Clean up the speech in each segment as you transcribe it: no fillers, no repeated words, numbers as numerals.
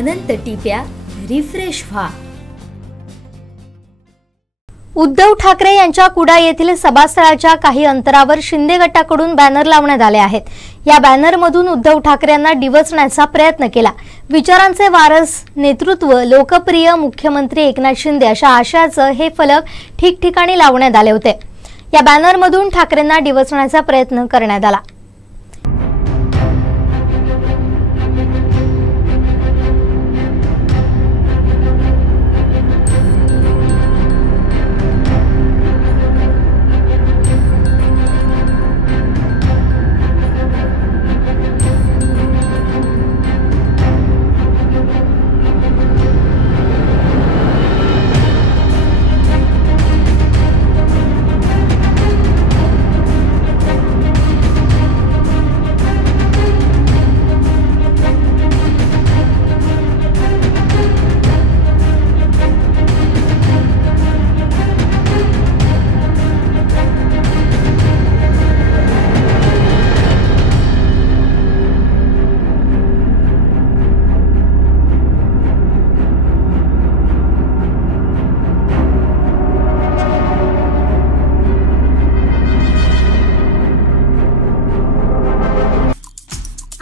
अनंत टिप्या refresh व्हा। उद्धव ठाकरे यांच्या कुडा येथील सभास्थळाच्या काही अंतरावर शिंदे गटाकडून बॅनर लावण्यात आले आहेत। या बॅनरमधून उद्धव ठाकरे यांना डिवचण्याचा प्रयत्न केला। विचारांचे वारस, नेतृत्व, लोकप्रिय मुख्यमंत्री एकनाथ शिंदे अशा आशयाचे हे फलक ठिकठिकाणी लावण्यात आले होते। या बॅनरमधून ठाकरेंना डिवचण्याचा प्रयत्न करण्यात आला।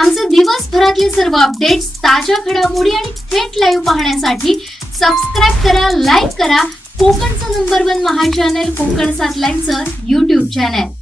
आमचे दिवसभरातले सर्व अपडेट्स, ताज्या घडामोडी आणि थेट लाईव्ह पाहण्यासाठी सबस्क्राइब करा, लाईक करा कोकणचं नंबर 1 महा चॅनल कोकण 7 लाईव्हचं YouTube चॅनल।